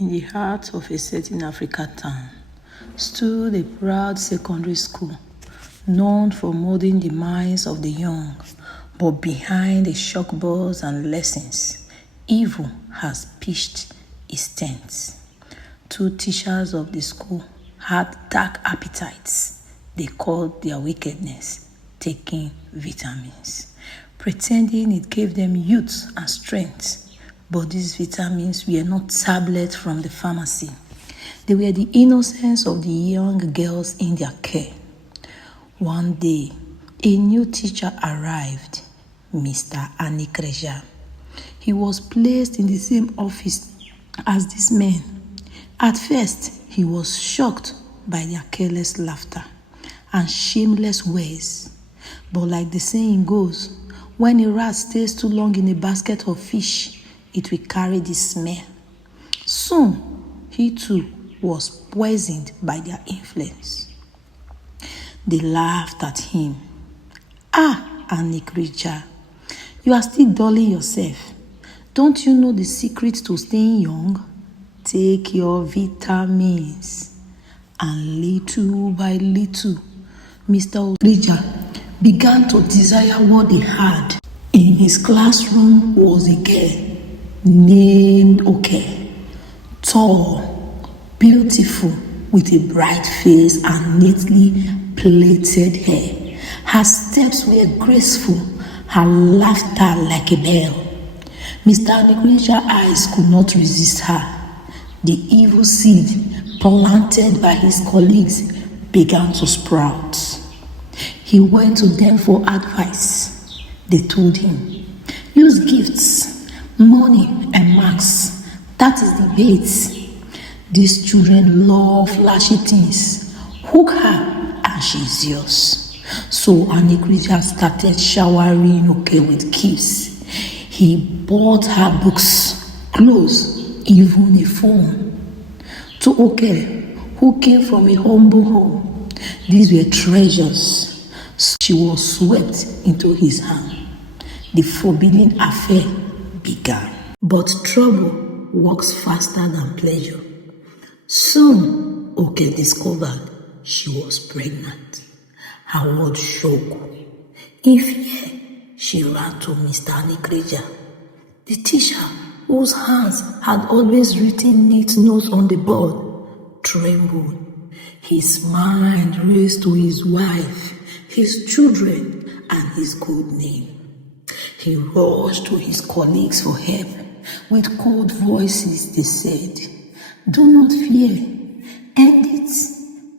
In the heart of a certain African town stood a proud secondary school, known for molding the minds of the young, but behind the chalkboards and lessons, evil has pitched its tents. Two teachers of the school had dark appetites. They called their wickedness taking vitamins, pretending it gave them youth and strength. But these vitamins were not tablets from the pharmacy. They were the innocence of the young girls in their care. One day, a new teacher arrived, Mr. Anikreja. He was placed in the same office as these men. At first, he was shocked by their careless laughter and shameless ways. But like the saying goes, when a rat stays too long in a basket of fish, it will carry the smell. Soon, he too was poisoned by their influence. They laughed at him. "Ah, Anikreja, you are still dulling yourself. Don't you know the secret to staying young? Take your vitamins." And little by little, Mr. Anikreja began to desire what he had. In his classroom was a girl named Oke, tall, beautiful, with a bright face and neatly plaited hair. Her steps were graceful, her laughter like a bell. Mr. Anikreja's eyes could not resist her. The evil seed planted by his colleagues began to sprout. He went to them for advice. They told him, "Use gifts, money and marks. That is the bait. These children love flashy things. Hook her and she's yours." So Anikreja started showering Oke with gifts. He bought her books, clothes, even a phone. To Oke, who came from a humble home, these were treasures. She was swept into his hand. The forbidden affair began. But trouble works faster than pleasure. Soon, Oke discovered she was pregnant. Her world shook. In fear, she ran to Mr. Anikreja. The teacher, whose hands had always written neat notes on the board, trembled. His mind raced to his wife, his children, and his good name. He rushed to his colleagues for help. With cold voices, they said, "Do not fear. End it.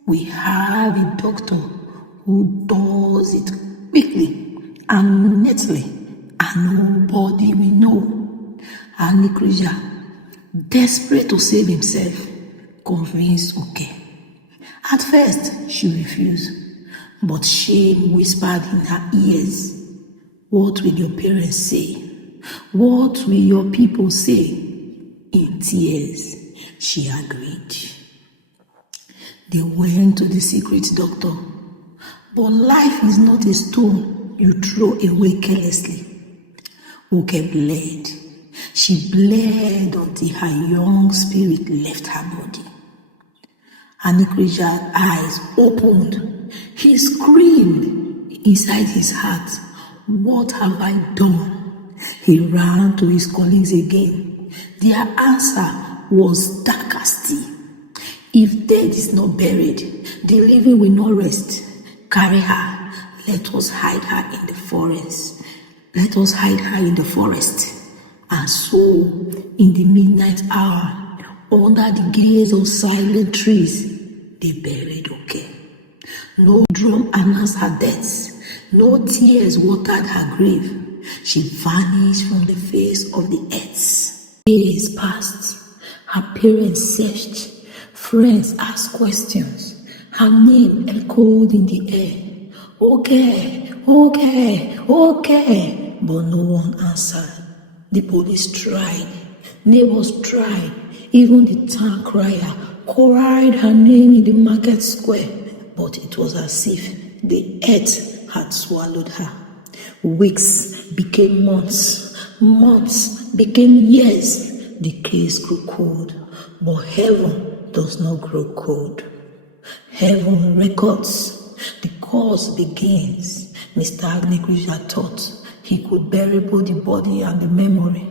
We have a doctor who does it quickly and neatly, and nobody will know." Anikreja, desperate to save himself, convinced Oke. At first, she refused, but shame whispered in her ears, "What will your parents say? What will your people say?" In tears, she agreed. They went to the secret doctor. But life is not a stone you throw away carelessly. Oke bled. She bled until her young spirit left her body. Anikreja's eyes opened. He screamed inside his heart, "What have I done?" He ran to his colleagues again. Their answer was dark as tea. "If dead is not buried, the living will not rest. Carry her. Let us hide her in the forest. Let us hide her in the forest." And so, in the midnight hour, under the gaze of silent trees, they buried Oke. No drum announced her death. No tears watered her grave. She vanished from the face of the earth. Days passed. Her parents searched. Friends asked questions. Her name echoed in the air. "Oke, Oke, Oke." But no one answered. The police tried. Neighbors tried. Even the town crier cried her name in the market square. But it was as if the earth had swallowed her. Weeks became months. Months became years. The case grew cold. but heaven does not grow cold. Heaven records. The course begins. Mr. Agneguija thought he could bury both the body and the memory.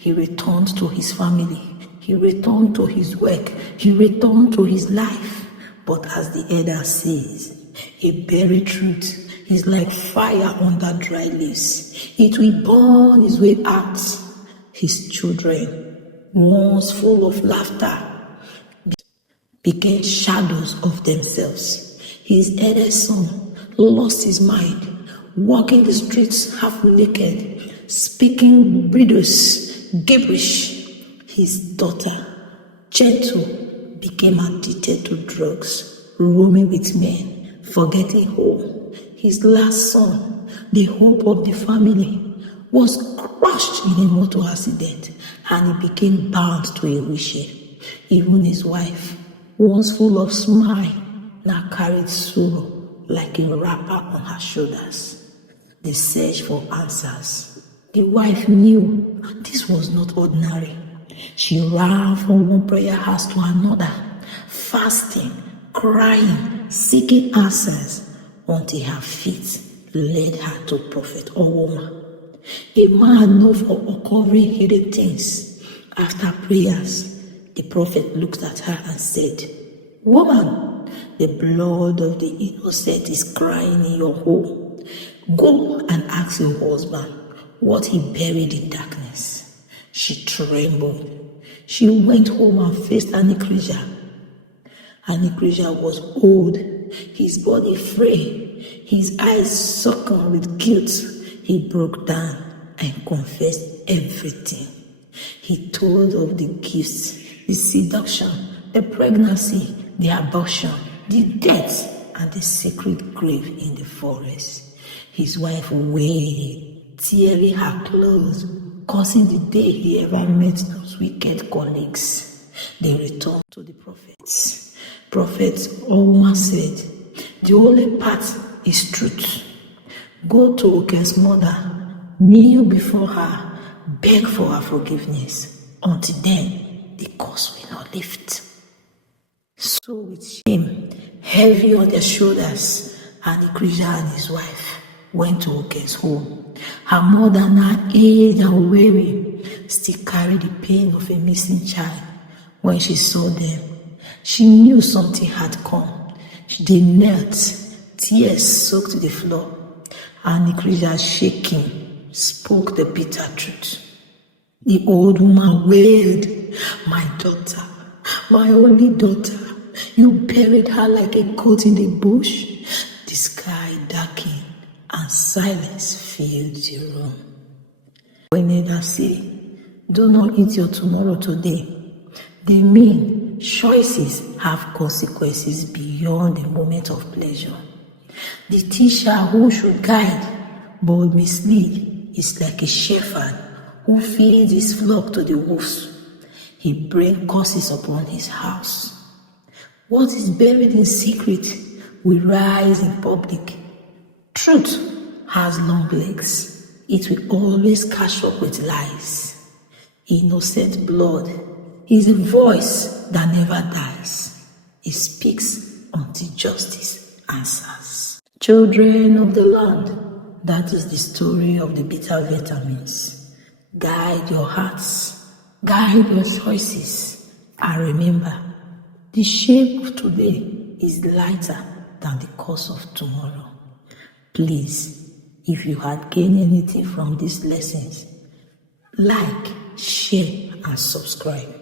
He returned to his family. He returned to his work. He returned to his life. But as the elder says, a buried truth is like fire under dry leaves. It will burn its way out. His children, once full of laughter, became shadows of themselves. His eldest son lost his mind, walking the streets half naked, speaking gibberish. His daughter, gentle, became addicted to drugs, roaming with men, forgetting home. His last son, the hope of the family, was crushed in a motor accident, and he became bound to a wheelchair. Even his wife, once full of smile, now carried sorrow like a wrapper on her shoulders. The search for answers. The wife knew this was not ordinary. She ran from one prayer house to another, fasting, crying, seeking answers, until her feet led her to prophet or woman. A man known for uncovering hidden things. After prayers, the prophet looked at her and said, "Woman, the blood of the innocent is crying in your home. Go and ask your husband what he buried in darkness." She trembled. She went home and faced Agneguija. Agneguija was old, his body frail, his eyes sunken with guilt. He broke down and confessed everything. He told of the gifts, the seduction, the pregnancy, the abortion, the death, and the secret grave in the forest. His wife wailed, tearing her clothes, cursing the day he ever met those wicked colleagues. They returned to the prophets. Prophet Olma said, "The only path is truth. Go to Oken's mother, kneel before her, beg for her forgiveness. Until then, the curse will not lift." So with shame heavy on their shoulders, Agneguija and his wife went to Oken's home. Her mother, now aged and weary, still carried the pain of a missing child. When she saw them, she knew something had come. They knelt, tears soaked the floor. Agneguija, shaking, spoke the bitter truth. The old woman wailed, "My daughter, my only daughter, you buried her like a goat in the bush." The sky darkened and silence filled the room. When others say, "Do not eat your tomorrow today," they mean choices have consequences beyond the moment of pleasure. The teacher who should guide but mislead is like a shepherd who feeds his flock to the wolves. He brings curses upon his house. What is buried in secret will rise in public. Truth has long legs. It will always catch up with lies. Innocent blood is a voice that never dies. It speaks until justice answers. Children of the land, that is the story of the bitter vitamins. Guide your hearts, guide your choices, and remember, the shape of today is lighter than the course of tomorrow. Please, if you had gained anything from these lessons, like, share, and subscribe.